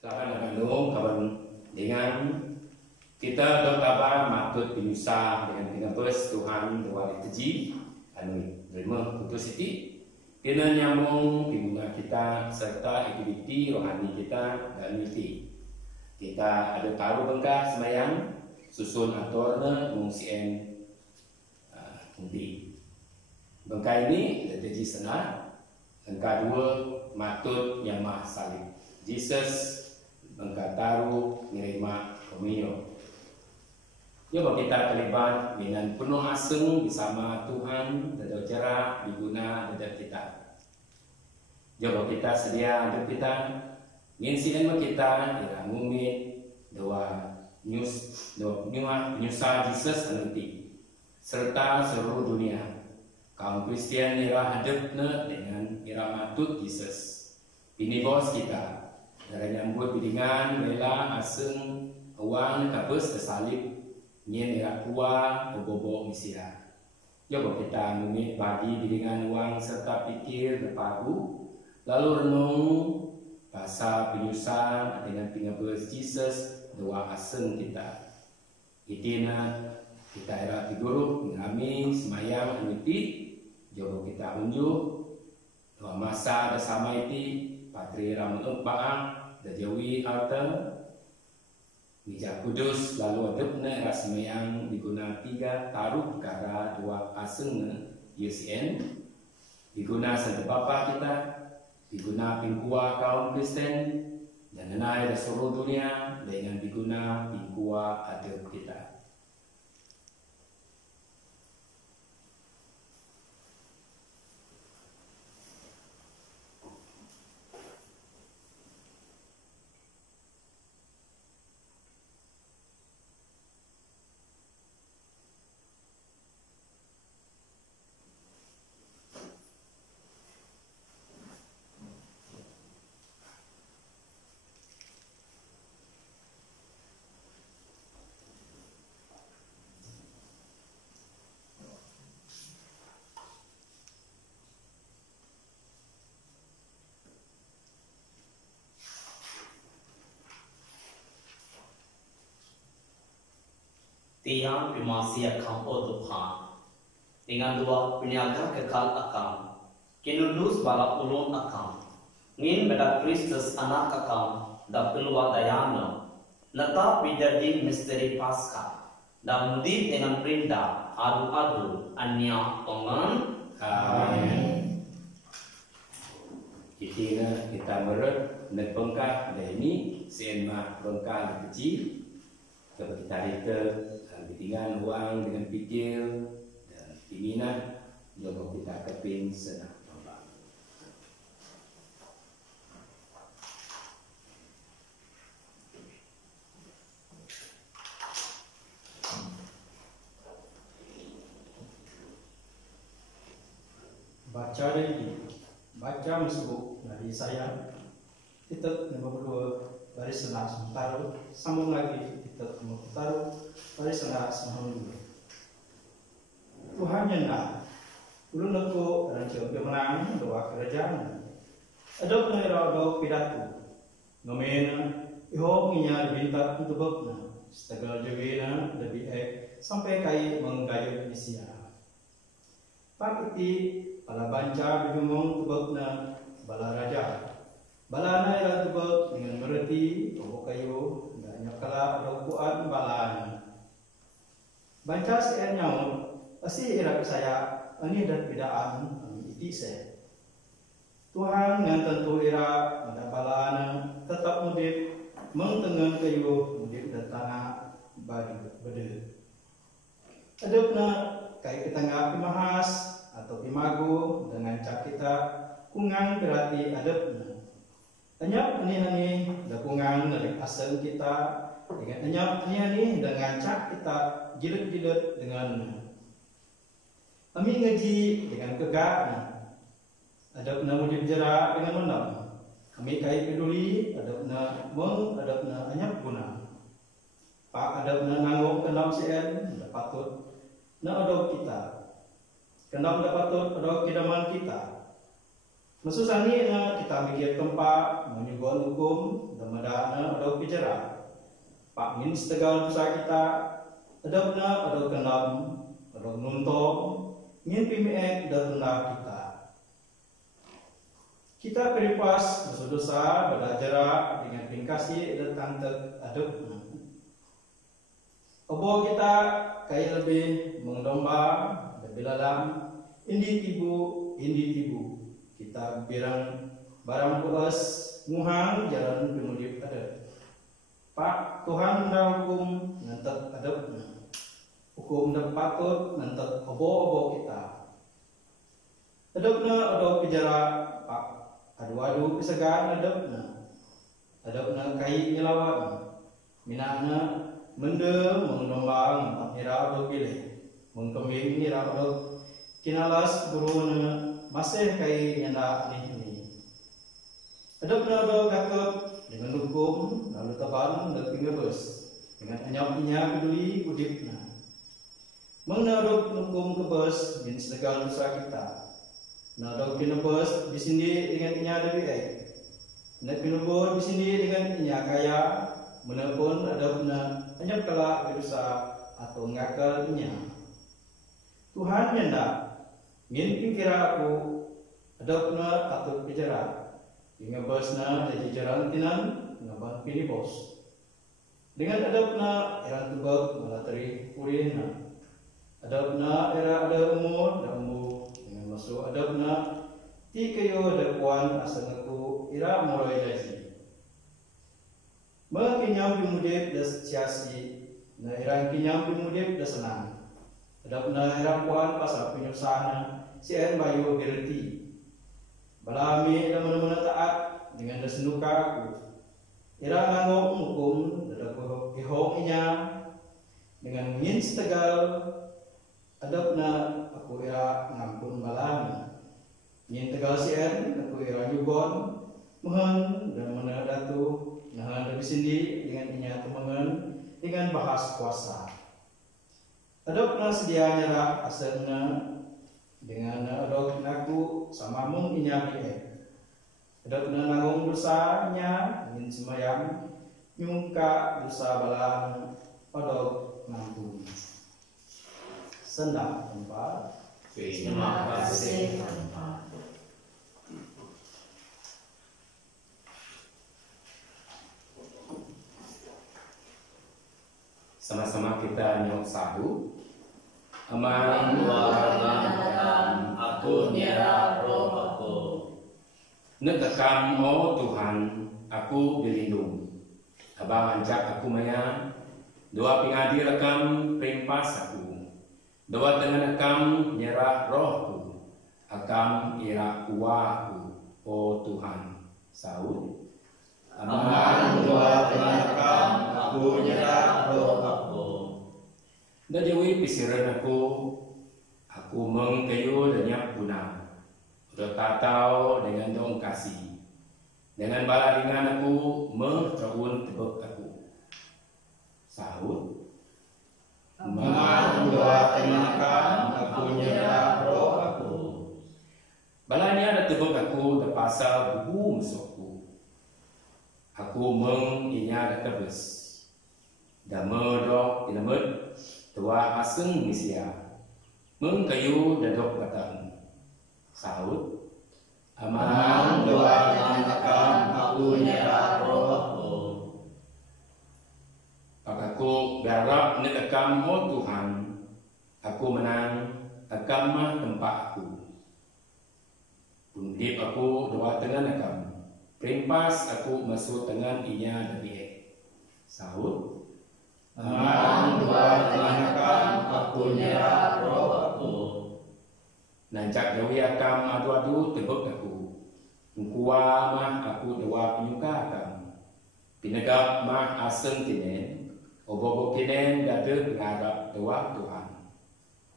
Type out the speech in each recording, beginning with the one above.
Silakan Nung kawan dengan kita berkabar matut pinusa dengan pinapes Tuhan Tuhan Teji anu terima putus siti kena nyambung pinuna kita serta aktiviti rohani kita dan mimpi kita ada taruh bengkah semayang susun aturna mungsien undi bengkah ini Teji senar bengkah dua matut nyamah salib Jesus bengkah taruh nerima komunyo. Coba kita terlibat dengan penuh asing bersama Tuhan dan cara diguna dalam kita. Coba kita sedia hidup kita, nginsian kita ira ngumit doa nyusa Jesus nanti serta seluruh dunia. Kaum Kristen ira hadapna dengan ira matut Jesus. Ini bos kita. Dari nyambut bidingan rela aseng uang kabus tersalib nyen ira kuah bobo misira. Coba kita memilih bagi bidingan uang serta pikir berpagu lalu renung bahasa penyusan dengan pingabus Jesus doa aseng kita. Itina kita ira tiguru ngami semayang aniti coba kita unjuk doa masa bersama iti Patri Ramun Umpaan Dajawi Alta Mijak Kudus lalu adepna rasmayang diguna 3 taruh kara 2 aseng UCN diguna Santa Bapa kita diguna pingkua kaum Kristen dan nenai seluruh dunia dengan diguna pingkua adep kita. Tiang Primasi Akam Odupan dengan dua penyaga kekal akam kinundus balap ulun akam ngin beda Kristus anak akam da keluar dayana netap menjadi misteri Paskah dan mudi dengan perintah adu-adu anya pengen Amin. Kita meret dan pengkah dari ini sema pengkah kecil kita rita dengan uang dengan pikir dan keinginan jodoh kita keping senang Bapak. Baca mesbuk dari saya kita nomor 2 baris senang sementara sambung lagi kita nomor taruh baris senang sementara Tuhan yang nak ulun aku rancang kemenangan doa kerajaan ada pengira doa pidato nomena iho inya binta untuk bakna setegal jawina lebih sampai kai menggayut Indonesia pak iti pala banca bidumong tubakna bala raja balana ira tubak dengan berarti tobo kayu dan nyakala ada kuat balana banca sien nyamun pasti ira saya ini dan bidaan iti se Tuhan yang tentu ira ada balana tetap mudip mengtengen kayu mudip dan tanah bagi bede adapna kai kita nggak pimahas atau pimagu dengan cak kita kungang berarti adapna anyap ini dakungan dari asal kita dengan anyap ini dengan cak kita jilid dengan kami ngaji dengan kegak ada pernah mujib jerak dengan menang kami kait peduli ada pernah ada pernah anyap guna pak ada pernah nanggung kendam CN ada patut na ada kita kendam ada patut ada kidaman kita Masusani na kita mikir tempat menyuguhan hukum dan medana ada bicara. Pak min setegal dosa kita adabna ada kenam ada nuntong min pimiek dan tunda kita. Kita peripas dosa berdajara dengan pingkasi dan tante adabna. Obo kita kaya lebih mendomba lebih dalam indi tibu kita birang barang buas muhang jalan pemudip ada. Pak Tuhan dah hukum nanti ada hukum dah patut nanti obo kita. Adabna ada bicara Pak adu pisagaan adabna kai nyelawan minana mende mendombang empat nira ada pilih mengkembing nira ada kinalas buruna masih kai nyanda ni. Adabna ada kakep dengan hukum lalu taban dan pingebes dengan anyap-inya peduli udipna. Mengadop hukum kebes bin segala dosa kita. Nadok pinebes bisindi dengan inya lebih baik. Nak pinebur bisindi dengan inya kaya menepun adabna anyap kala dosa atau ngakal inya. Tuhan nyanda min pikira aku adabna atau bicara. Dengan bosna jadi jalan tinan ngaban pilih bos. Dengan adabna eran tubak malateri purihna. Adabna era ada umur dan umur dengan masuk adabna ti kayo dakuan asal aku ira mulai lagi. Makinyam bimudip das siasi na irang kinyam bimudip das senang. Adabna irang kuan pasal penyusahana si en bayu berti. Balami dan mana-mana taat dengan desenuka aku. Ira ngangok hukum dadaku ihong inya dengan ngin setegal adabna aku ira ngampun balami. Ngin tegal sien aku ira nyugon mohon dan mana datu nahan lebih sindi dengan inya temangan dengan bahas kuasa. Adabna sedia nyerah asalna dengan adok aku sama mung inya biek. Adok nanggung dosanya ingin semayang nyungka dosa balang adok ngampun. Sendak tempat. Terima kasih Tuhan. Sama-sama kita nyok sahu. Aman Tuhan, aku nyerah roh aku. Nekekam oh Tuhan, aku berlindung. Abang anjak aku maya, doa pingadi rekam perimpas aku. Doa dengan rekam nyerah rohku, akam ira kuaku, oh Tuhan. Saud. Aman doa dengan rekam, aku nyerah roh aku. Dan jawi pisiran aku mengkayu dan nyak guna. Udah tatau dengan dong kasih. Dengan bala ringan aku mercaun tebak aku. Sahut. Aman doa tenakan, aku nyerah roh aku. Balanya ada tebak aku da pasal buku mesokku. Aku menginya da tebes. Da medok tinamed tua aseng misia mengkayu dadok batang sahut Aman doa tenakan, aku nyerah roh aku. Pakaku garap nekakam oh Tuhan aku menang akam mah tempat aku undip aku doa dengan akam perimpas aku masuk dengan inya dari sahut. Aman doa tenakan, aku nyerah roh aku. Nancak jawi akam adu-adu tebek aku. Ngkuwa mah aku doa penyuka akam. Pinegap mah aseng tinen. Obo-obo kinen dade ngarap doa Tuhan.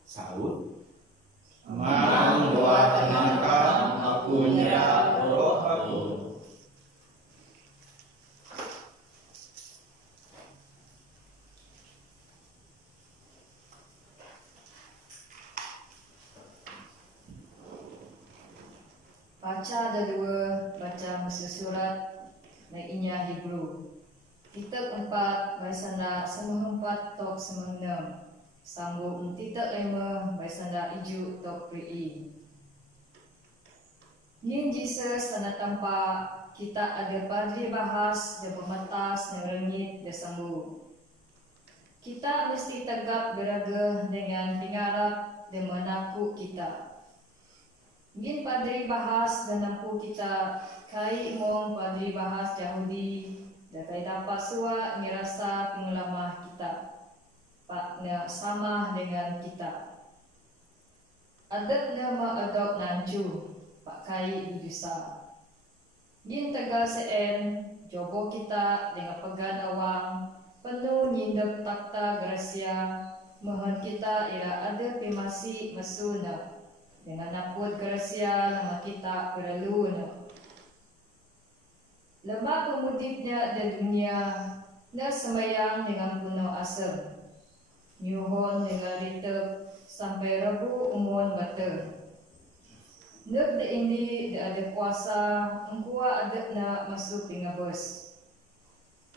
Saud. Aman doa tenakan, aku nyerah roh aku. Baca ada dua, baca masa surat naiknya Hebrew. Titak 4, baisanda semua 4 tok semua 6. Sambung titak 5, baisanda iju tok pri. Yin Jesus tanda tampak kita ada padri bahas dan pematas yang rengit dan sambung. Kita mesti tegak beraga dengan pengarap dan menakut kita. Mungkin padri bahas dan nampu kita kai mong padri bahas Yahudi dan kai dapat suat merasa pengelamah kita paknya sama dengan kita. Adat nama adop nanju pak kai bujusa. Mungkin tegal sen jobo kita dengan pegan awang penuh nyindap takta gracia mohon kita ira ada pemasi masuna dengan naput gracia nama kita perlu lemah pemudipnya dan dunia na semayang dengan penuh asam nyuhon dengan ritep sampai Rabu umun bater nek de ini de ada puasa engkua ada na masuk pingabos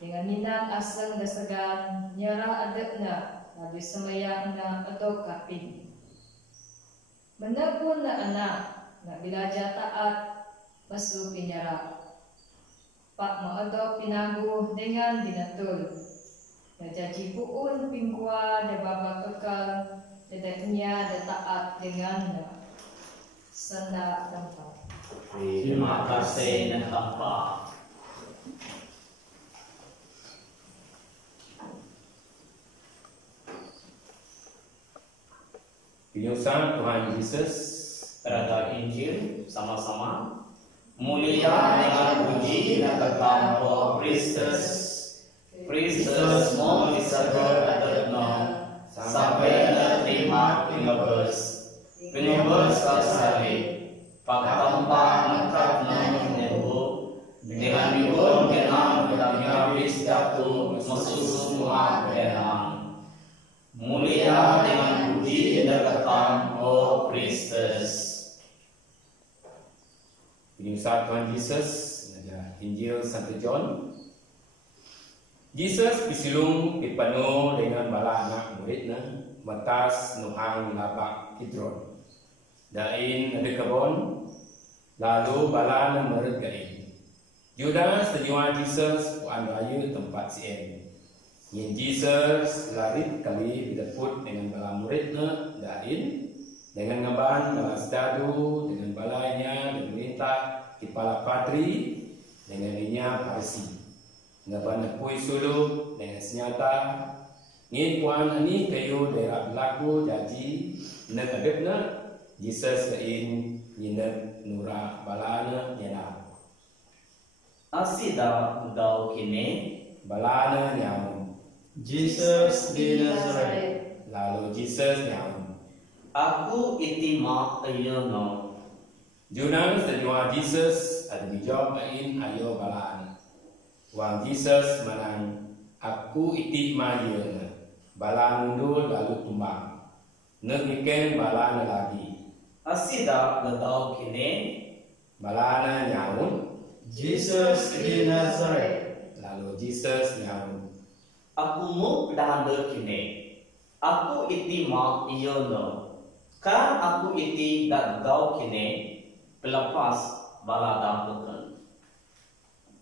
dengan minat asam dan segan nyarah adakna habis semayang na atau kaping. Benar pun na anak nak belajar taat masuk pinyarah. Pak maadok pinaguh dengan binatul. Na jaji puun pingkua dan baba kekal dadaknya dan taat dengan na. Senda tempat. Terima kasih dan tanpa. Pinyusan Tuhan Yesus Berada Injil sama-sama. Mulia dengan puji dan kekal roh Kristus. Kristus mau disabar adetno sampai ada terima pengabes. Pengabes kasari. Pakampa nekat menyebu dengan bibur kenang dan habis jatuh masuk semua kenang. Mulia dengan puji dan kekal roh Kristus. Pinyusan Tuhan Yesus ada Injil Santo John. Yesus pisilung penuh dengan bala anak muridnya batas nuhang labak Kidron. Dain ada kebon lalu bala mered gain. Judas terjua Yesus puan raya tempat sien. Yin Jesus lari kali didaput dengan bala muridnya dain dengan ngaban bala sedadu dengan balanya dan perintah kepala padri dengan inya Parsi ngaban nepui sulu dengan senyata ngin puan ani kayu daerah berlaku jaji nak adepna Jesus kain yinak nura balana nyana Asida dau kini balana nyamu Jesus di Nazareth. lalu Jesus nyamu aku itima ayono. Junas terjua Jesus ada dijawab kain ayo balaan. Wang Jesus menang aku iti mayana bala mundur lalu tumbang. Negiken balana lagi. Asida dau kini Balana nyaun Jesus di Nazareth. lalu Jesus nyaun. aku mu dahan kini. Aku itima ayono. Kan aku iti dan dau kini pelepas bala dampukan.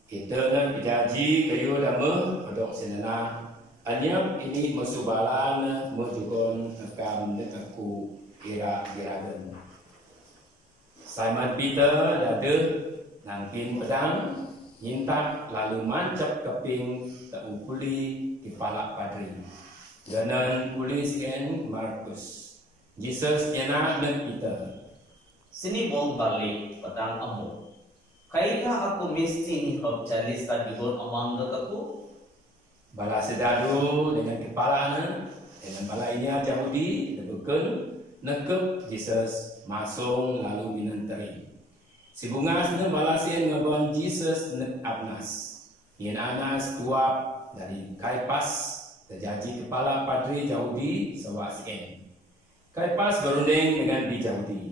Kita nak berjanji kayu lama adok senana. Anyam ini masuk balana mujugon akan aku kira-kira. Simon Peter dada nangkin pedang nyintak lalu mancap keping tak ukuli kepala padri. Ganan polis en Markus. Jesus nyana dan Peter. Sini bong balik pedang amu. Kaita aku mesti hop jalis tadibon amang aku. Bala sedadu dengan kepalanya dengan bala ini Yahudi debeken nekep Jesus masung lalu minanteri. Si bunga sini bala sien ngebon Jesus nek Abnas. Yen Anas tuap dari Kaipas terjadi kepala padri Yahudi sawak sien. Kaipas berunding dengan di Yahudi.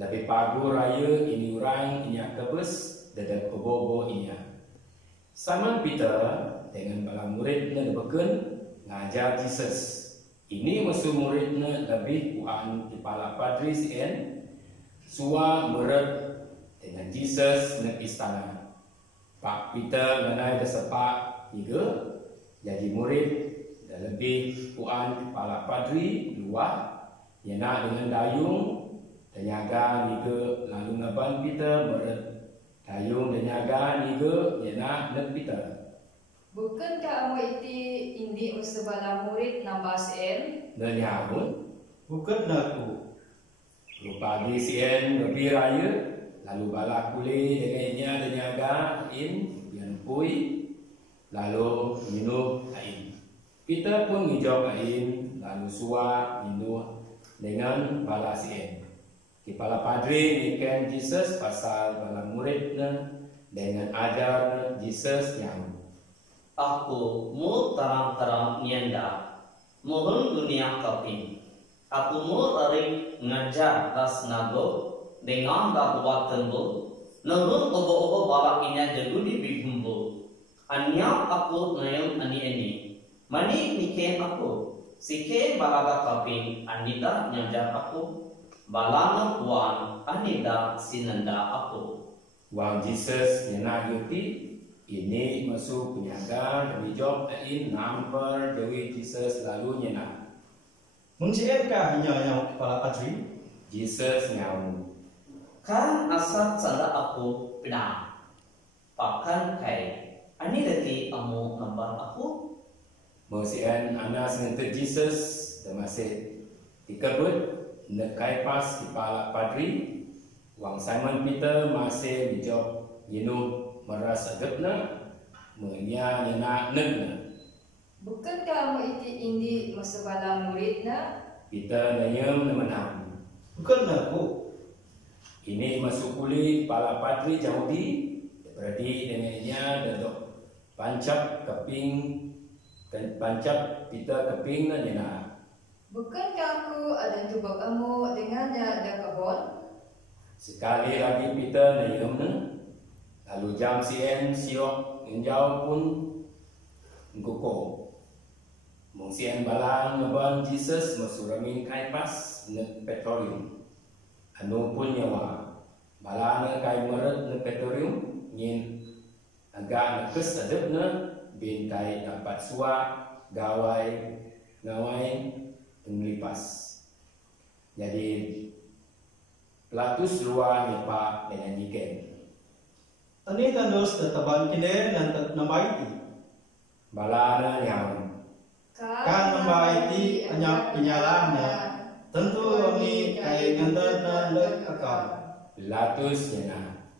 Lebih pagu raya ini orang inya kebes dadap kebobo inya. Sama Peter dengan bala muridnya debeken ngajar Jesus. Ini musuh muridnya lebih puan kepala padri sien sua meret dengan Jesus nak istana. Pak Peter mengenai desepak 3 jadi murid dan lebih puan kepala padri luar yana dengan dayung dan nyaga niga lalu naban Peter meret dayung dan nyaga niga yana nak Peter. Bukankah kamu indi usebala murid nambah sien? Nanyahun Bukan aku. lupa di sien lebih raya lalu bala kuli dengannya dan nyaga in yang pui lalu minum ain. Peter pun ngijau ain lalu sua minum dengan bala sien. Kepala padri ikan Jesus pasal bala muridnya dengan ajar Jesus yang Aku mu terang-terang nyenda, mohon dunia kaping. Aku mu tarik ngajar tas nago dengan dakwah tembo, nurun obo-obo balak inya jagudi bibumbu. Anya aku ngayong ani. Mani niken aku, sike balaga kaping, anida ngajar aku. Balano puan, anida sinanda aku. Wang Jesus nyena yuti ini masuk penyaga demi job in number dewi Jesus lalu nyena. Muncienkah yang kepala padri? Jesus nyau. Kan asal sanda aku pinang. Pakan kai, ani dati amu nambar aku. Masian anas ngente Jesus damase dikebut nekai pas kepala padri. Wang Simon Peter masih dijawab yinu merasa gedna menya nyena negna. Bukankah kamu indi usebala muridna? Kita nanyam menang. Bukan aku. Ini masuk kuli kepala padri Yahudi berarti dengannya datuk pancap keping dan pancap kita keping na nyena. Bukankah aku ada jumpa kamu dengannya ada kebon? Sekali lagi kita nanyam na. Lalu jam sien siok injau pun ngkoko. Mung sien balang ngeban Jesus masuramin kai pas ne petroleum. Anu pun nyawa. Balang kai meret ne petroleum ngin agak nekes adep ne bintai dapat sua gawai ngawai penglipas. Jadi pelatus ruang nipa dengan niken. Ani tandus tetaban kine dan nambaiti. Balana yang Kan nambaiti anyak penyalahnya. Tentu ini kaya ngantar na lek akal. latus nyena.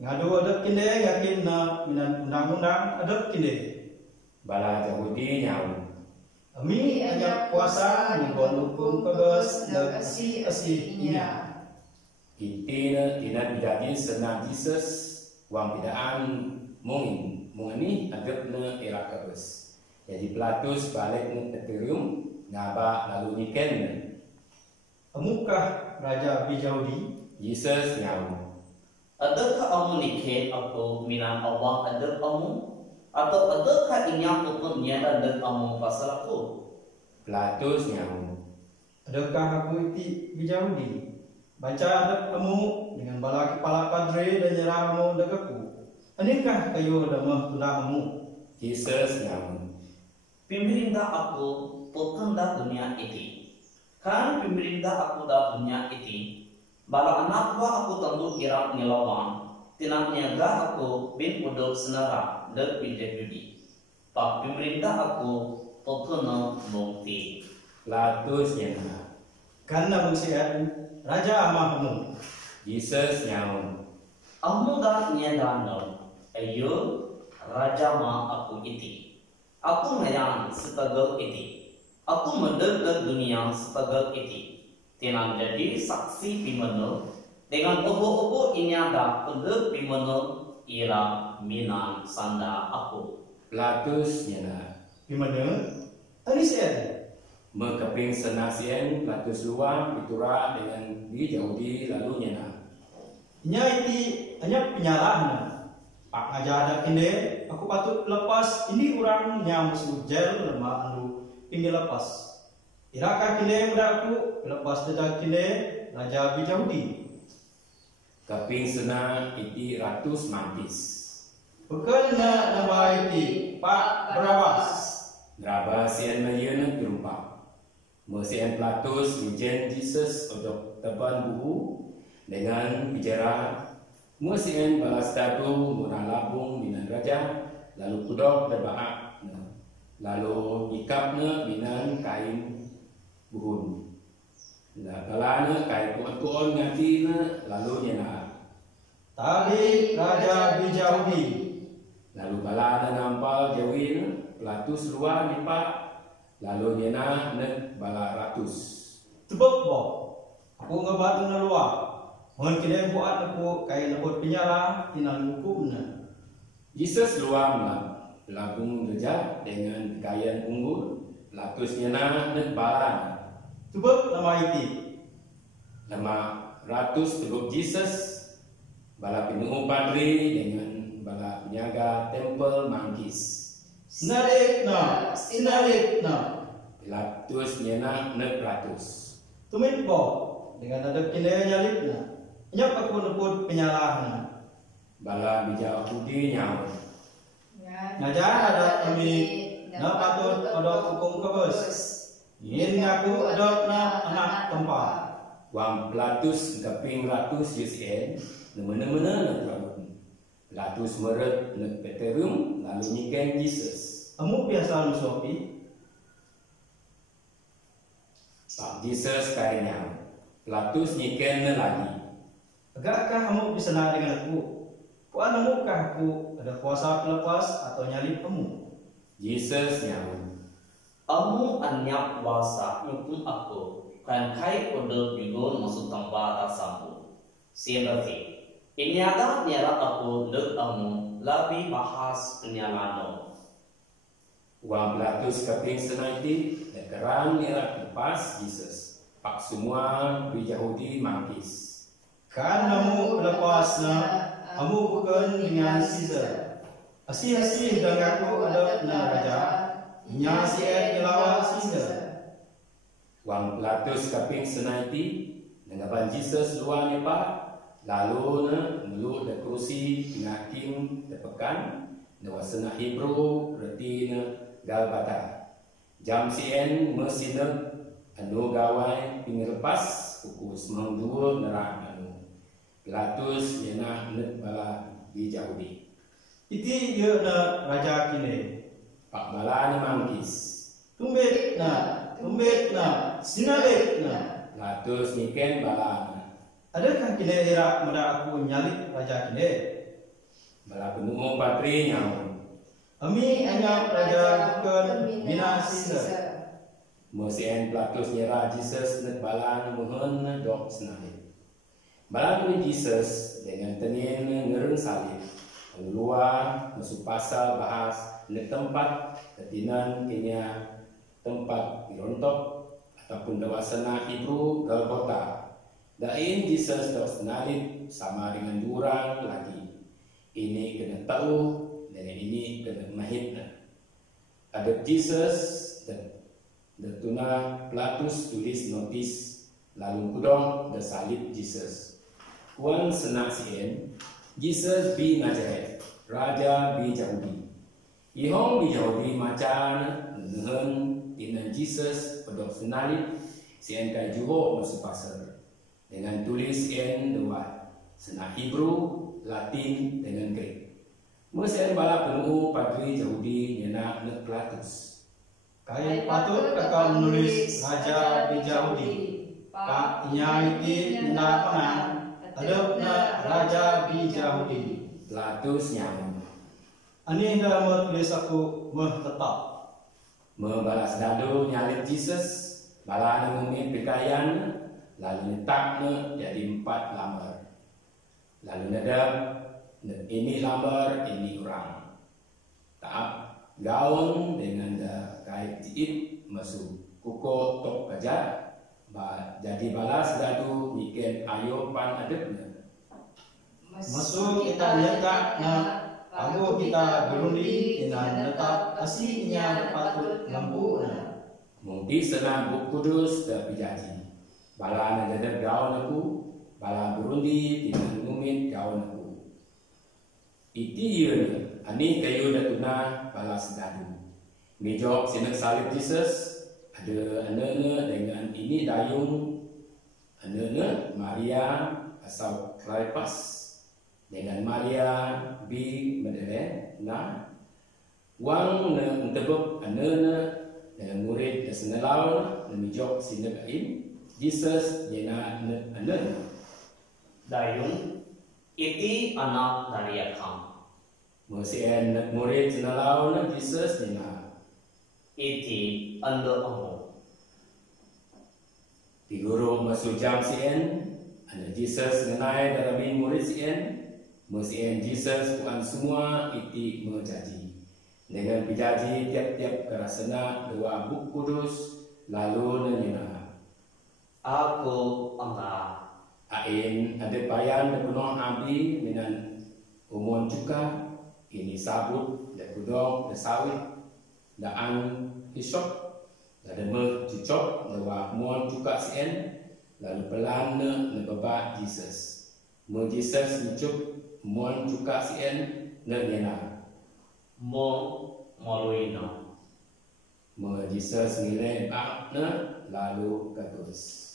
Ngadu adat kine yakin na minan undang-undang adat kine. Bala Yahudi nyau. Ami anyak kuasa nyumbon hukum kebes dan asih inya. Intina tina bidadi senang Jesus wang bidaan mungin agakna era kabes. Jadi Pilatus balik ne Ethereum ngaba lalu niken. Amukah Raja Yahudi? Jesus nyau. Adakah kamu nikah atau minang awang ada kamu? Atau adakah inya pun nyenda ada kamu pasal aku? Pilatus nyau. Adakah aku iti Yahudi? Baca adat kamu dengan bala kepala padre dan nyerahmu dekaku. Anikah kayo damah tulahmu? Jesus nyau. Pemerintah aku bukan dah dunia ini. Kan pemerintah aku dah dunia ini. Bala anak wa aku tentu kira ngelawan. Tinang nyaga aku bin udok senara dek bidebudi. Pak pemerintah aku bukan mungti. Pilatus nyena. Karena musian Raja amahmu. Jesus nyau. Amu dah nyadano. Ayo raja ma aku iti. Aku ngayan setagal iti. Aku mendekat dunia setagal iti. Tinang jadi saksi pimeno dengan obo-obo ini ada pendek pimeno ira minan sanda aku. Pilatus nyena. Gimana? Ani sian. Mekeping senasien platus luang pitura dengan di Yahudi lalu nyena. Nya iti hanya penyalahan. Pak ngajar ada kinde, aku patut lepas ini orang yang sujel lemah anu ini lepas. Irakah kinde muda aku lepas tidak kinde raja Yahudi. Keping sena iti ratus mantis. Bukan nama iti Pak Barabas. Draba sien mayana gerumpa. Mesien platus mijen Jesus untuk teban buku dengan bicara. Mesien balas dadu muna labung minan raja lalu kudok berbaak lalu ikapna minan kain buhun. Nah kalana kain tuan ngatina lalu nyena. Tadi raja Yahudi. Lalu balana nampal jawin platus luar nipa lalu nyena nek bala ratus. Tebak bo. Aku ngebat dengan luar. Mohon kini buat aku kain nebut penyala tinang hukumnya. Jesus luar labung gejat dengan kain unggul latus nyena nek bala. Tebak nama iti. Nama ratus tebuk Jesus bala penuh padri dengan bala penjaga tempel manggis. Sinarik na. Latus nyena nek ratus. Tumit bo dengan ada kini nyalipnya. Nyap aku nebut penyalahnya. Bala bija Yahudi nyawa. Ngajar ada kami na patut ada hukum kebes. Ingin ngaku ada na anak tempat. Wang platus kaping ratus UCN nemena-mena nak rabut. Latus meret nak peterum lalu nyiken Jesus. Kamu biasa nusopi. Pak Jesus kainya. Latus nyiken lagi. Agakkah kamu bisa nak dengan aku? Puan namukah aku ada kuasa pelepas atau nyalip kamu? Jesus nyawa. Amu anyap wasa nyukung aku kan kai order bigon masuk tanpa rasamu. Siapa Inyata nyara aku lek amu labi bahas penyalano. Wang platus kaping senaiti dekeran nira lepas Jesus. Pak semua di Yahudi mangkis. Kan kamu lepasnya, kamu bukan dengan Caesar. Asih-asih dengan aku ada na raja. Nya sien ilawan Caesar. Wang platus kaping senaiti dengan Jesus luar nipa. Lalu melu de kursi ngakim tepekan dewa sena Hebrew reti galbata. Jam sien mesin anu gawai pinglepas pukul 92 nerang anu. Pilatus nyena net bala di Yahudi. Iti ye na raja kini. Pak bala ni mangkis. Tumbet na, sinalik na. Latus niken bala. Adakah kini ira muda aku nyalip raja kini? Bala penuh patri nyawa. Ami anyap raja bukan bina Caesar. Mesien Pilatus nyera Jesus net bala mohon dok senai. Bala ni Jesus dengan tenin ngereng salib. Keluar masuk pasal bahas net tempat ketinan kenya tempat dirontok ataupun dewasana Hebrew Golgotha. Dain Jesus dok senalib sama dengan durang lagi. Ini kena tahu dengan ini kena mahitna. Ada Jesus dan tuna Pilatus tulis notis lalu kudong the salib Jesus. Kuan senak sien Jesus bi Nazaret, Raja bi Yahudi. Ihong bi Yahudi macan nehen tinan Jesus pedok senalib sien kai juho masuk pasal dengan tulis sien dua senak Hebrew, Latin dengan Greek. Mesien bala penuh padri Yahudi nyena net Pilatus. Kai patut kakak menulis raja di Yahudi. Pak nyaiti ndak pernah adapna raja di Yahudi. Pilatus nyawa. Ani dah menulis aku tetap. Membalas dadu nyalip Jesus, bala ngumit pikayan, lalu nyetaknya jadi 4 lambar. Lalu nedap, ini lambar, ini orang. Taap gaun dengan kait jiit masuk kuko tok kerja jadi balas dadu miken ayo pan adepna. Masuk kita lihat na aku kita berundi dengan netap asihnya patut ngampu na. Mungkin senang Buk Kudus tapi janji. Bala na dadap gaun aku, bala berundi tidak ngumit gaun aku. Iti ieu ani kayu datuna bala sedadu. Mijok sinek salib Jesus ada anana dengan ini dayung anana Maria asal Cleopas dengan Maria bi Magdalene na wang na untebuk anana dengan murid dan senelau na mijok sinek aim Jesus jena anana Dayung iti anak dari akam. Masih murid senelau na Jesus jena Iti ando amo. Di guru masuk jam sien, ada Jesus mengenai dalam murid sien, masien Jesus bukan semua iti menjadi. Dengan berjanji tiap-tiap kerasana dua Buk Kudus lalu nanyana. Aku angga. Ain ada payan dan penuh abi dengan umon juga ini sabut dan kudong dan sawit dan hisop dan mercucok lewa mon juga sien lalu pelan ne baba Jesus. Mo Jesus mencup mon juga sien ne nena. Mo moluino. Mo Jesus nilai bak ne lalu katus.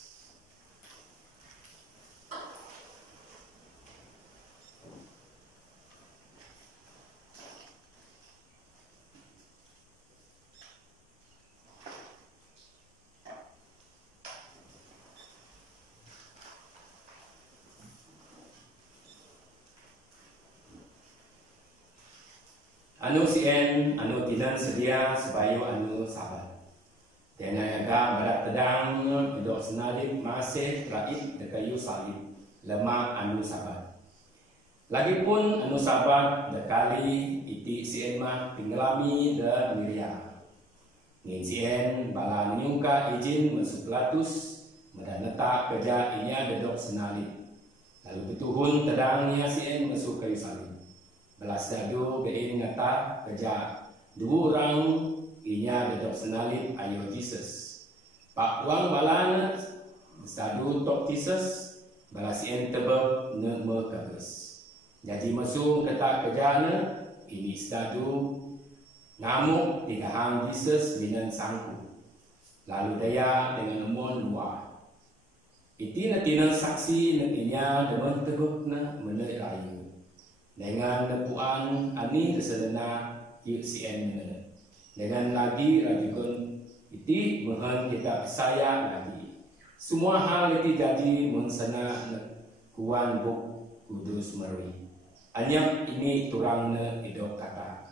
Anu sien, anu tidak sedia supaya anu sabar. Dengan agak berat pedang, duduk senalip masih raib dekayu salib, lemak anu sabar. Lagipun anu sabar dekali iti sien mah tinggalami de Miriam. Ngin sien bala nyungka izin masuk Pilatus, mendaneta kerja inya duduk senalip. Lalu betuhun tedangnya sien masuk kayu salib. Belas dadu bein ngata kerja dua orang inya duduk senalip ayo Jesus. Pak wang balan sadu tok Jesus balas ien tebak ne mekages. Jadi masuk kata kerjana ini sadu ngamuk di kahang Jesus binan sangku. Lalu daya dengan umon luar. Iti natina saksi netinya demen teguk na menai rayu. Dengan nepuan ani keselena UCN dengan lagi rajukan iti mohon kita percaya lagi semua hal itu jadi mensana kuan Buk Kudus meri anyap ini turangna hidup kata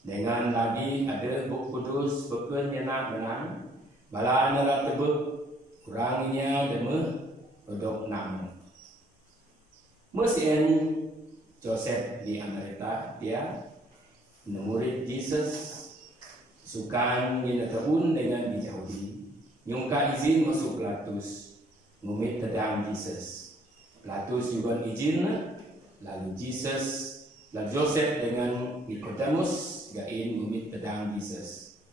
dengan lagi ada Buk Kudus beken nyana menang bala nara tebuk kurangnya deme odok nam mesien Joseph di Amerika dia murid Jesus sukan minatahun dengan di Yahudi nyungka izin masuk Pilatus ngumit tedang Jesus Pilatus juga izin lalu Jesus lalu Joseph dengan Nicodemus gain ngumit tedang Jesus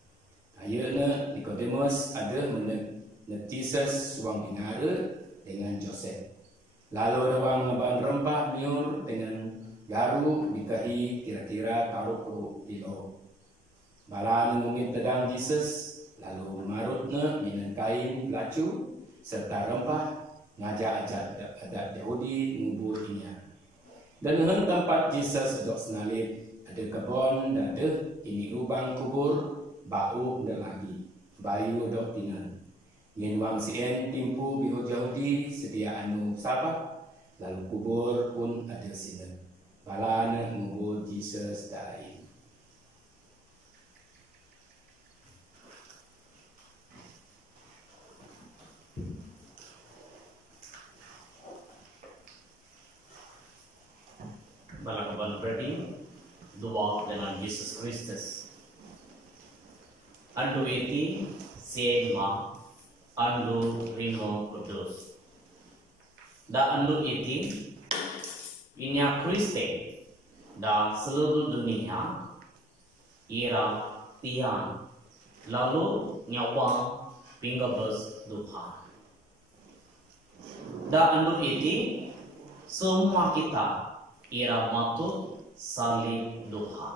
ayeuna Nicodemus ada menet Jesus suang binara dengan Joseph lalu rawang ngeban rempah nyur dengan garuk dikahi kira-kira taruh kilo. Bala ngumit tedang Jesus lalu marutna minan kain lacu serta rempah ngajak adat Yahudi ngubur inya. Dan dengan tempat Jesus dok senalip ada kebon dan ada ini lubang kubur bau dan lagi bayu dok tinan. Ngin wang sien timpu bihu Yahudi sedia anu sabak lalu kubur pun ada sinan. Balana ngubur Jesus dai. Balakaban berdi dua dengan Yesus Kristus. Adu iti sema andu rimo kudus. Da andu iti inya Kriste da seluruh dunia ira tian lalu nyawa pinggabes Tuhan. Da andu iti semua kita ira matut salib Tuhan.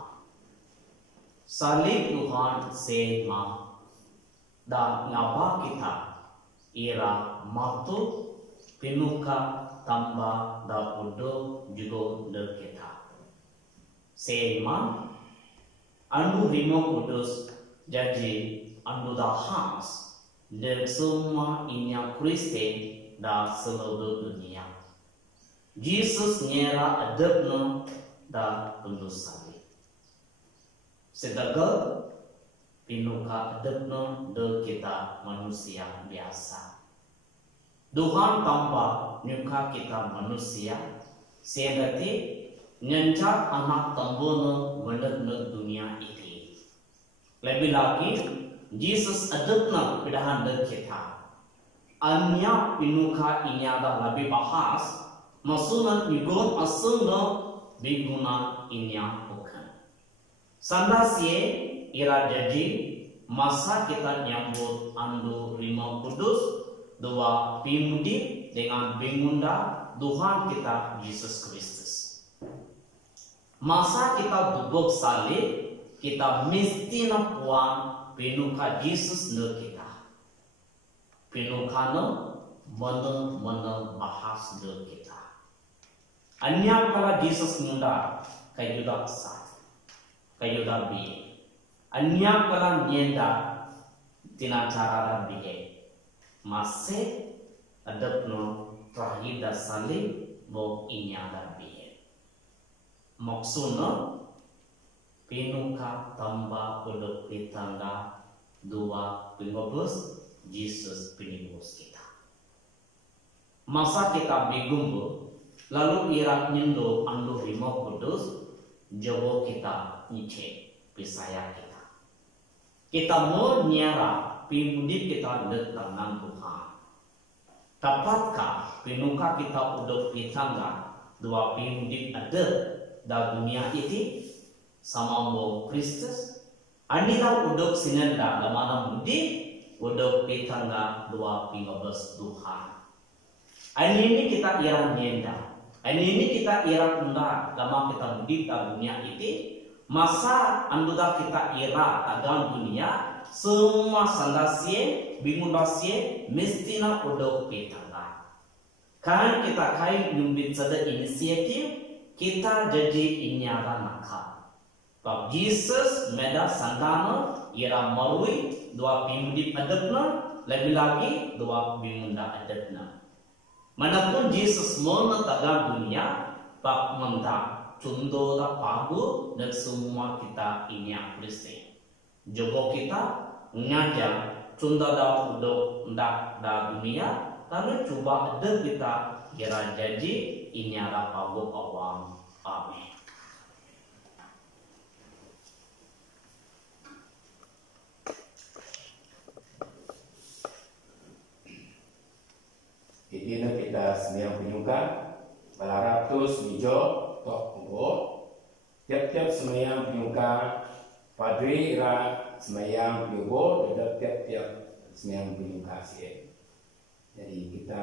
Salib Tuhan sema da ngapa kita ira matut pinuka tambah da udo juga de kita. Sema andu rimo kudus jadi andu da has de semua inya Kriste da seluruh dunia. Jesus nyera adabno da tundus salib. Sedagal pinuka adabno de kita manusia biasa. Tuhan tanpa nyuka kita manusia, sedati nyancar anak tambono meneg dunia ini. Lebih lagi, Jesus adabna pidahan de kita. Anya pinuka inyada lebih bahas, masunan igon asungno biguna inya bukan. Sandasye ira jadi masa kita nyambut andu rima kudus dua pimudi dengan bingunda Tuhan kita Yesus Kristus. Masa kita duduk salib, kita mesti puan pinuka Yesus ne kita. Pinuka ne mana bahas ne kita. Anya kala Yesus ngunda kayu dak sa, kayu dak bi. Anya kala nyenda tina cara dak bi. Masih adapno trahida salib bo inya dabi. Maksudnya pinuka tambah uduk pitanda 2:15 Jesus pinibus kita. Masa kita bigumbo lalu irak nyendo andu rimo kudus jowo kita nyice pisaya kita. Kita mau nyara pimudi kita de tangan Tuhan. Dapatkah pinuka kita uduk pitanga dua pimudi ada da dunia ini sama mo Kristus? Anila uduk sinenda lamana mudi uduk pitanga dua pingabes Tuhan. Ini kita irang nyenda. Ini kita irang unda lama kita mudi da dunia ini. Masa anduda kita ira agam dunia semua sandasye bingundasye mestina udok petanga. Kan kita kai nyumbit sada inisiatif kita jadi inyara nakal. Bab Jesus meda sandana ira marui dua pimudi adabna lebih lagi dua bingunda adabna. Manapun Jesus mona taga dunia bab menda cundo da pagu dan semua kita ini Kristen. Jogo kita ngajar cunda da udok ndak da dunia lalu coba ada kita kira jadi ini ada pagu awam. Amin. Ini kita sembilan penyuka balaratus mijo tok nggo tiap-tiap semayang penyuka padri ira semayang penyubo dan tiap-tiap semayang penyuka sih. Jadi kita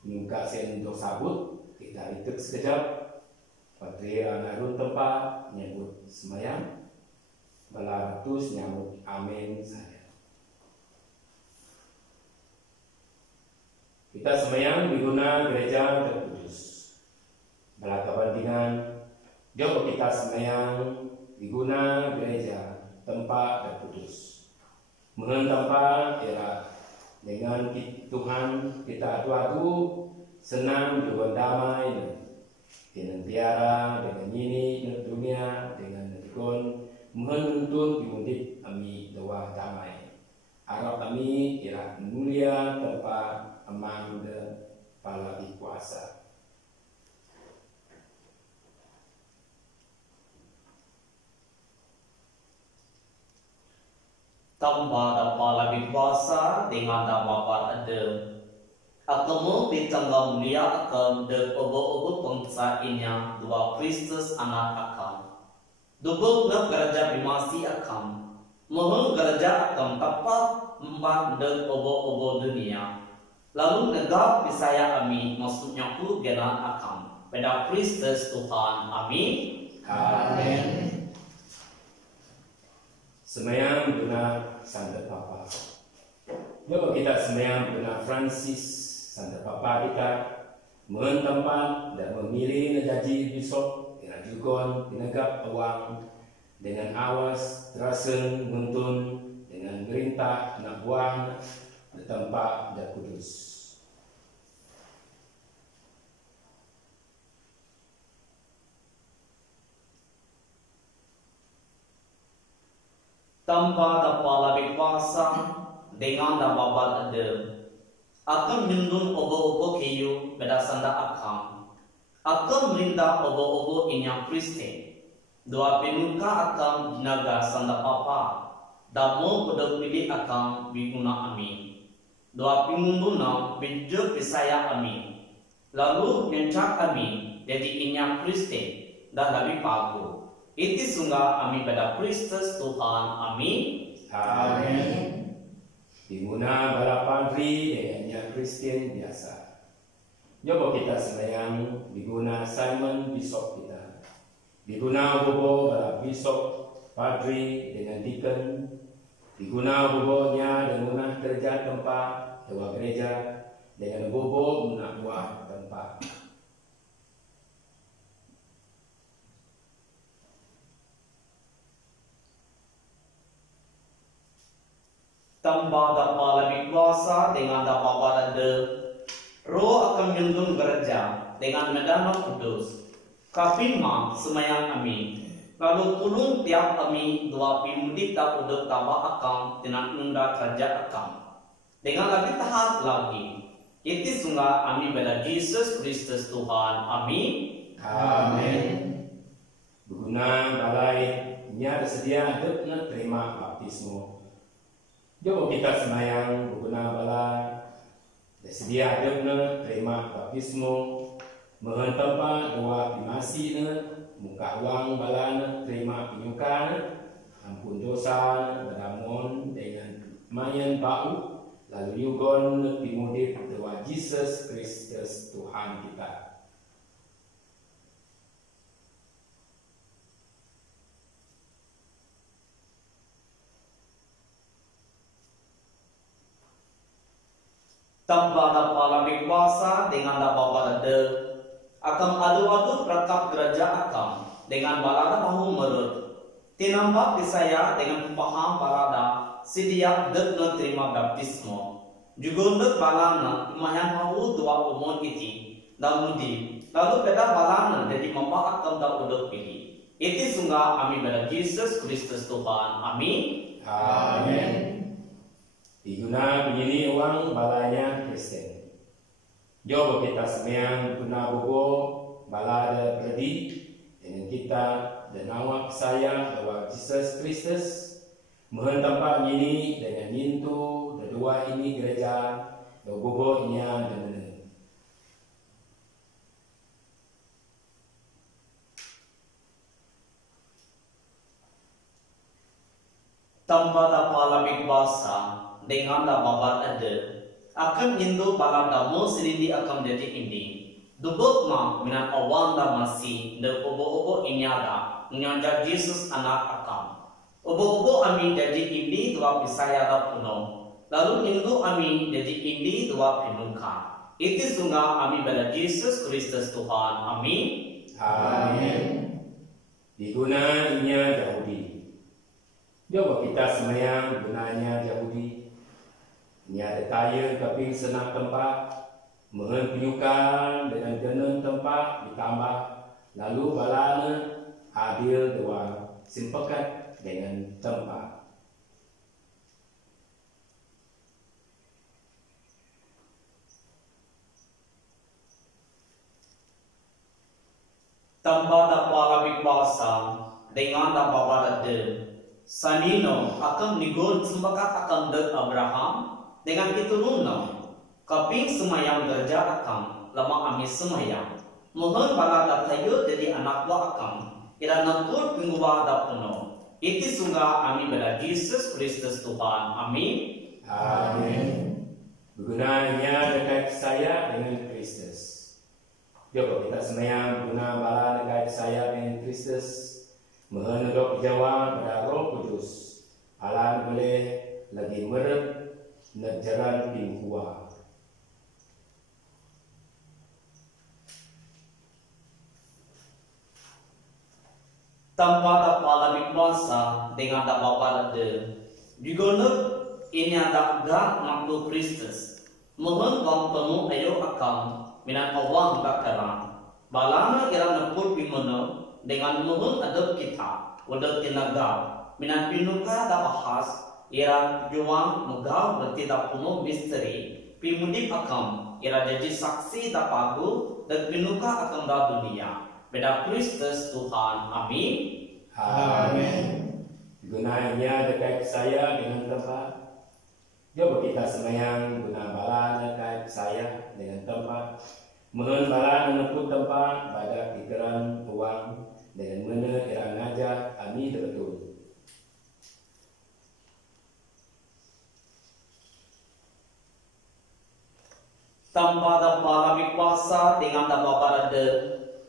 penyuka sih untuk sabut kita ituk sekejap padri ira narun tempat nyebut semayang balaratus nyambut amin saja. Kita semayang di guna gereja terkudus. Belaka bandingan, jauh kita semayang di guna gereja tempat terkudus. Mengenal tempat era dengan Tuhan kita adu-adu senang juga damai dengan tiara dengan ini dengan dunia dengan tikon menuntun diundip kami doa damai. Arab kami era mulia tempat amang de pala di kuasa. tanpa dapat lebih kuasa dengan dapat ada. Akamu ditanggal mulia akan obo-obo bangsa inya dua Kristus anak akan. Dubuk nak gereja bimasi akan. Mohon gereja akan tepat empat obo-obo dunia. Lalu negap bisaya ami maksudnya ku gena akan. Pada Kristus Tuhan. Amin. Amin. Semayang guna Santa Papa. Coba kita semayang guna Francis Santa Papa kita mentempat dan memilih menjadi besok dengan jugon dinegap awang dengan awas terasa nguntun dengan gerintah nak buang di tempat dan kudus. Tanpa dapat lebih kuasa dengan dapat ada. Akan mendun obo-obo kayu berdasarkan akam. Akan melindah obo-obo inya Kristen. Dua penuka akan jinaga Santa Papa. Damo pada pilih akan biguna amin. Dua pengunduna bijak bisaya amin. Lalu mencak amin jadi inya Kristen dan lebih pagu. Itu sungguh amin pada Kristus Tuhan. Amin. Amin. Dimuna balapagri dengannya Kristen biasa. Coba kita semayang diguna Simon Bishop kita. Diguna bobo balap Bishop Padri dengan Deacon. Diguna bobonya dengan kerja tempat dewa gereja dengan bobo menak buah tempat. Tanpa dapat lebih kuasa dengan dapat ada. Roh akan menuntun gereja dengan medana kudus. Kapima semayang amin. Lalu tulung tiap kami dua pimudik tak udah tambah akam dengan unda kerja akam. Dengan lebih tahat lagi. Itu sungguh amin pada Yesus Kristus Tuhan. Amin. Amin. Berguna balai nya bersedia untuk menerima baptismu. Coba kita semayang berguna balai bersedia untuk menerima baptismu. Mohon tempat dua dimasi muka uang balana terima penyukan ampun dosa berdamon dengan mayan bau lalu yugon pimudit dewa Yesus Kristus Tuhan kita. Tanpa dapat lebih kuasa dengan dapat ada. Akan adu-adu perangkap gereja akan dengan balada bahu merut. Tinambah disaya dengan paham balada sedia dek terima baptismo. Juga dek balana imahan bahu dua umur iti dan mudi. Lalu beda balana jadi mempak akan tak udah pilih. Itu sungguh amin pada Yesus Kristus Tuhan. Amin. Amin. Diguna begini uang balanya Kristen. Coba kita semayang guna bobo balada berdi dengan kita dan awak saya bahwa Yesus Kristus mohon tempat ini dengan yintu kedua ini gereja bobo nya dan tanpa dapat lebih kuasa dengan dapat ada. Akan Indo baladamu sendiri akan jadi ini. Dubuk ma minat awan da masih de obo-obo inyada nyanja Yesus anak akan. Obo-obo amin jadi ini dua pisaya da puno. Lalu Indo amin jadi ini dua penuka. Itu sungguh amin pada Yesus Kristus Tuhan. Amin. Amin. Diguna inya Yahudi. Coba kita semayang gunanya Yahudi. Ini ada tayar kaping senang tempat, mohon penyukan dengan jenuh tempat ditambah, lalu balana adil dua simpekat dengan tempat. Tanpa dapat lebih kuasa dengan dapat ada. Sanino akan nigon sembakat akan dek Abraham dengan keturunan kaping semayang gerja akan lama ami semayang mohon bala datayo jadi anak wa akan ira nampur pingwa dapuno iti sunga ami bela Jesus Kristus Tuhan amin. Amin. Gunanya dekat saya dengan Kristus. Jika kita semayang guna bala dekat saya dengan Kristus, mengenodok jawab pada Roh Kudus, Allah boleh lagi merep nejaran pinghua. Tanpa dapat lebih kuasa dengan dapat pada juga ini ada waktu Kristus. Mohon kau penuh ayo akan minat awang bakaran. Balana kira nepur pimono dengan mohon adab kita wadah tinaga minat pinuka dapat khas ira juang megau bertidak penuh misteri pimudip akan ira jadi saksi dapagu dan pinuka akan dah dunia. Beda Kristus Tuhan amin. Amin. Gunanya dekat saya dengan tempat. Coba kita semayang guna bala dekat saya dengan tempat. Mohon bala menempuh tempat pada pikiran uang dengan mana kira ngajak kami betul. Tanpa dapat lebih kuasa dengan dapat pada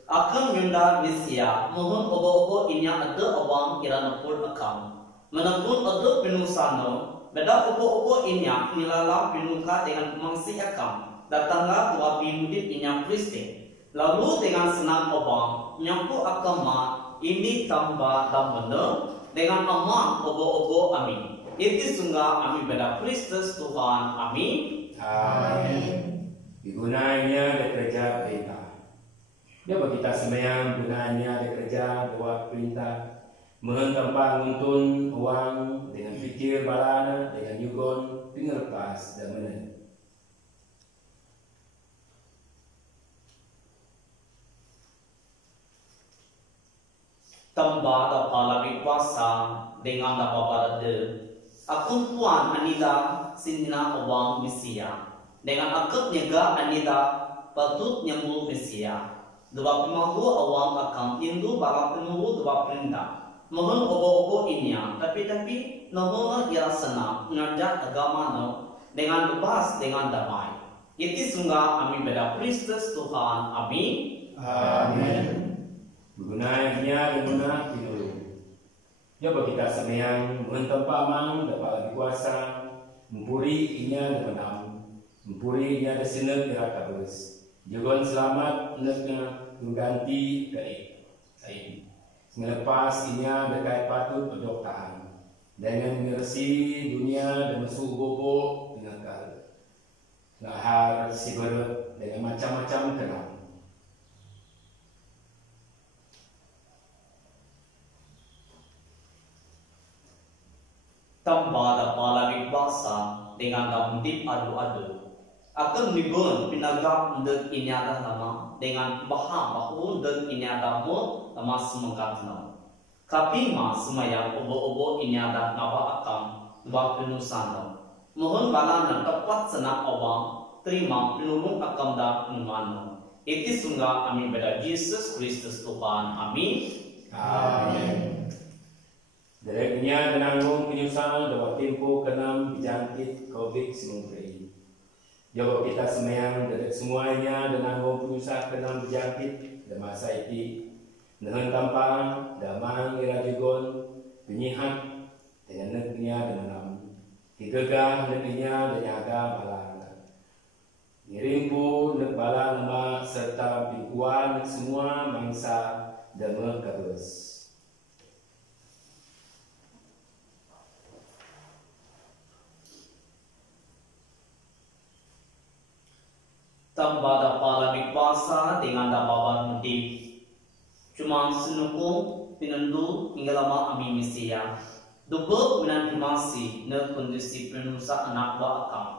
akan yunda Mesia mohon obo-obo inya ada awang kira nepur akan menempun ada pinusano beda obo-obo inya nilala pinuka dengan mangsi akan datanglah dua pimudip inya Kristi lalu dengan senang awang nyampu agama ini tambah dan benar dengan aman obo-obo amin itu sungguh amin beda Kristus Tuhan amin. Amin. Digunanya bekerja perintah. Coba kita semayang gunanya bekerja buat perintah. Mohon tempat nguntun uang dengan fikir balana dengan yugon pengerpas dan mana. Tambah dapat lebih kuasa dengan dapat pada akun puan anida sinina uang Mesia dengan akut nyega anida patut nyambul Mesia dua pemahu awang akan indu bala penuh dua perintah mohon obo-obo inya tapi nomono ia senang ngajak agama no dengan bebas dengan damai itu sungguh amin beda Kristus Tuhan amin. Amin. Gunanya guna pinulu. Coba kita semayang mentempa mang dapat lebih kuasa mempuri inya depan mempuri inya desina kira kabus. Juga selamat neknya mengganti dari saya. Melepas inya dekat patut pedok tahan dengan mengersi dunia dan masuk bobo dengan kal. Ngahar si berut dengan macam-macam tenang. Tambah dapat lebih kuasa dengan damdip adu-adu akan digun pinagap dek inyata nama dengan baham bahu dek inyata mo nama semangat no. Kapi ma semayang obo-obo inyata nawa akan dua penusano. Mohon bala nan tepat senang awang terima penulung akan dah numano. Itu sungguh amin pada Jesus Kristus Tuhan amin. Amin. Dereknya menanggung penyesalan dapat tempoh ke-6 dijangkit COVID-19. Jawab kita semayang dari semuanya dan nanggung penusah kenal berjangkit dan masa itu dengan tampang, damang, irajugon, penyihat dengan negerinya dan menam digegah negerinya dan nyaga balana ngirimpu nekbala nama serta pikuan semua mangsa dan mengkabus. Tambah dapat lebih kuasa dengan dapat mudip. Cuma senukung pinendu hingga lama ami Mesia. Dubuk menantimasi ne kondisi penusa anak wa akam.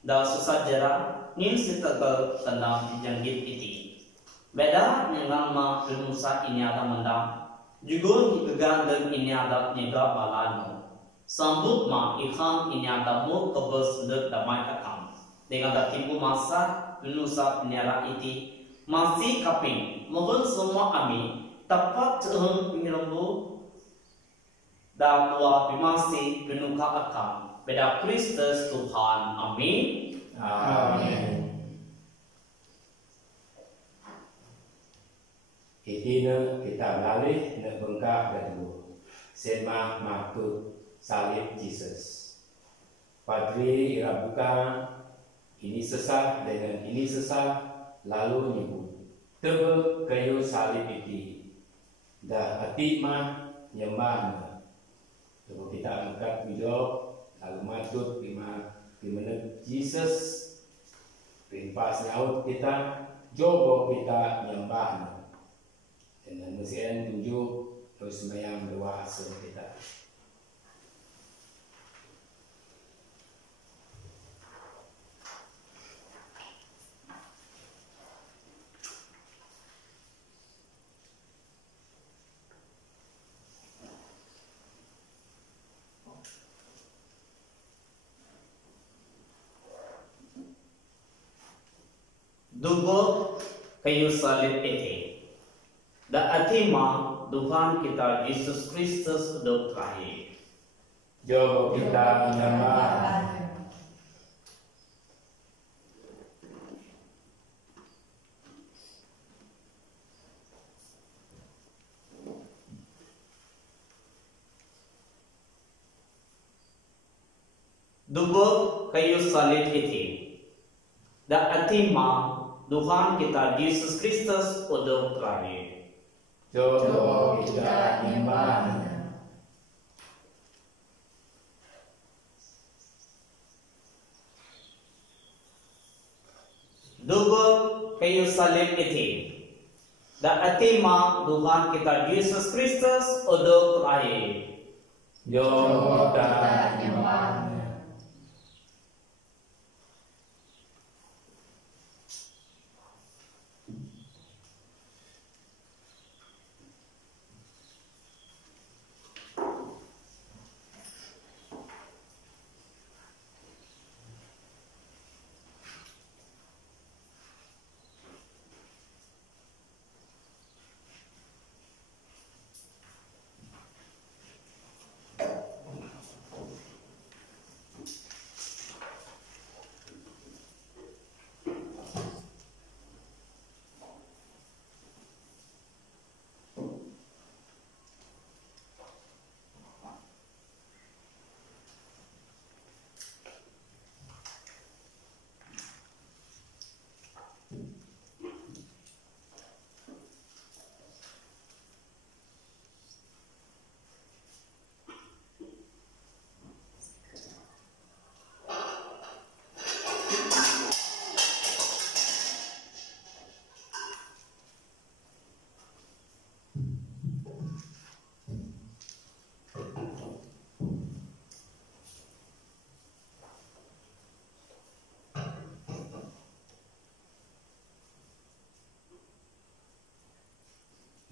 Da susah jarang nin sitagal tandang janggit iti. Beda dengan ma penusa ini ada mendam. Juga hikagan dan inyadap niga balano. Sambut ma ikham inyadap mo kebes dek damai akam. Dengan dakimu masa penusa penyara iti masih kaping. Mohon semua ami tepat ceheng mirambu dan doa bimasi penuka akam. Beda Kristus Tuhan. Amin. Amin. Itina kita balik nak bengkak kedua. Sema maksud salib Jesus. Padri ira buka ini sesat dengan ini sesat lalu nyebut. Tebe kayu salib itu. Dah hati mah nyembah. Coba kita angkat video lalu maksud gimana Jesus rimpas nyaut kita jogo kita nyembah. Dan mesin tunjuk terus sembahyang doa asal kita. Dugo kayu salib itu. Da atima Tuhan kita Yesus Kristus do terakhir. Jogo kita nyembah. Dugo kayu salib itu. Da atima Tuhan kita Yesus Kristus do terakhir. Jogo kita nyembah. Dugo kayu salib itu. Da atima Tuhan kita Yesus Kristus do terakhir. Jogo kita nyembah.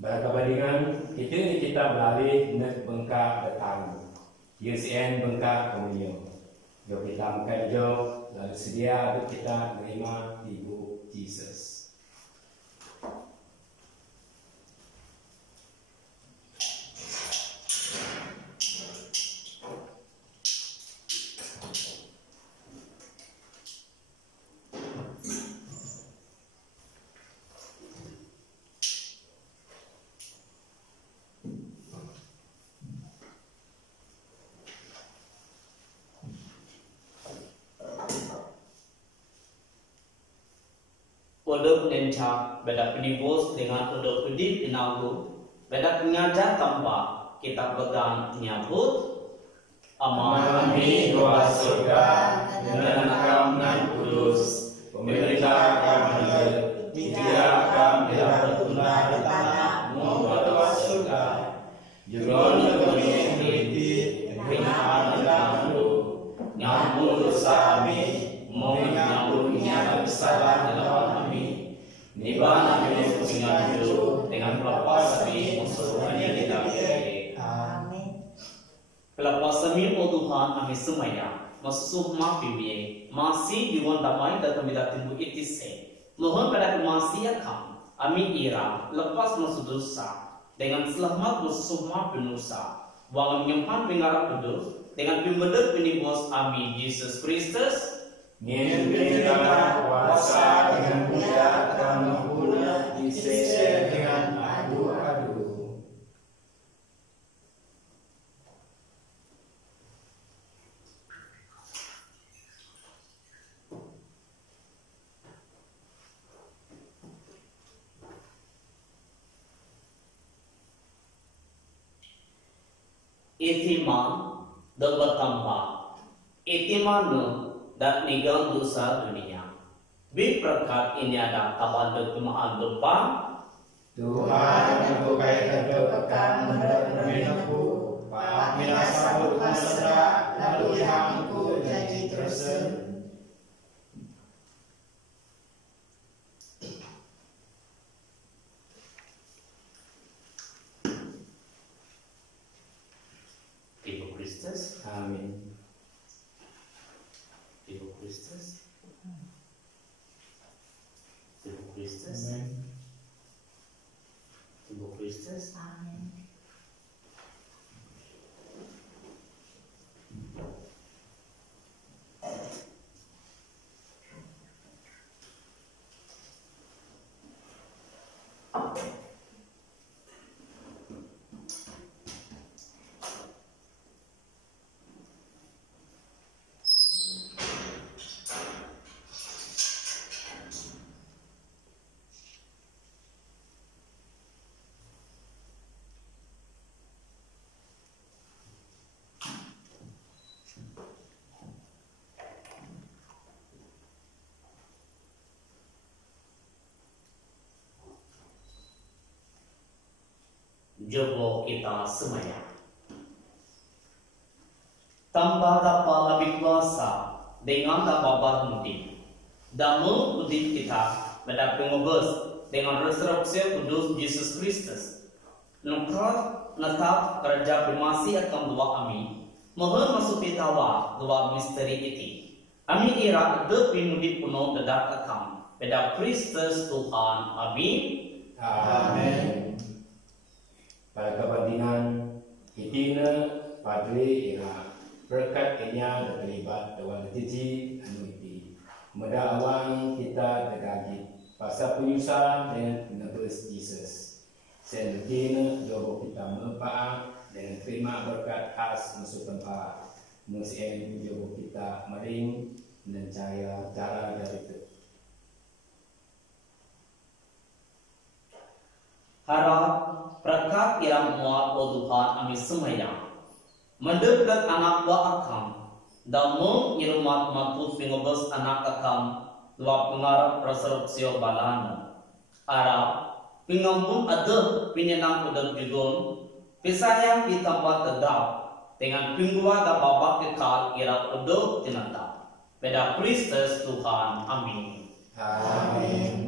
Berkebandingan kita beralih nak bengkak datang. UCN bengkak komunion. Jo kita makan jo lalu sedia untuk kita menerima Ibu Jesus. Odok nenca beda penibos dengan odok pedip inagu beda pengajar tanpa kita pegang nyabut Amami doa surga dengan kamu kudus pemerintah kami media kami bertunda di tanah membuat doa surga juron kami meliti hinaan kamu nyambut sami mengampunya kesalahan lawan kami. Nibana kami dengan hidup dengan pelepas kami musuhnya kita. Pelapasami o Tuhan kami semaya masusuh mafiwi masih diwan damai dan kami timbu itise. Mohon pada masih akam kami ira lepas masuk dosa dengan selamat masusuh mafinusa. Wangan menyempan pengarap kudus dengan pembedek penibos kami Yesus Kristus. Ngintipkan kuasa dengan mulia dan mengguna disese dengan adu-adu. Iman dan bertambah. Iman dan nigal dosa dunia. Berkat ini ada kawan berkemaan depan. Tuhan aku kaitan berpegang menerminaku, Pak minasa bukan sedang, lalu yangku jadi tersen. Ibu Kristus, Amin. Ibu Kristus, Ibu Kristus, Ibu Kristus. Amin. Jogo kita semaya. Tanpa dapat lebih kuasa dengan dapat berhenti. Dalam hidup kita pada pengubah dengan resurreksi kudus Yesus Kristus. Natap kerja bermasih akan dua kami. Mohon masuk pitawa dua misteri itu. Kami ira depinudi penuh dedak akan pada Kristus Tuhan. Amin. Amin. Pada kepentingan itina padri ira berkat kenya dan terlibat dalam tiji anu iti. Meda awang kita tergagit pasal penyusahan dengan penebus Yesus. Senutina jogo kita mempaat dengan terima berkat khas masuk tempat. Musien jogo kita mering dan cara dari itu. Harap berkat yang muat o Tuhan kami semaya mendekat anak buah akam dan mengirumat matut pengobos anak akam dua pengarap resurreksi balana Harap pengampun ada penyenang udah jugon pisayang di tempat tegak dengan pinggua dan bapak kekal ira udah tinata pada Kristus Tuhan. Amin. Amin.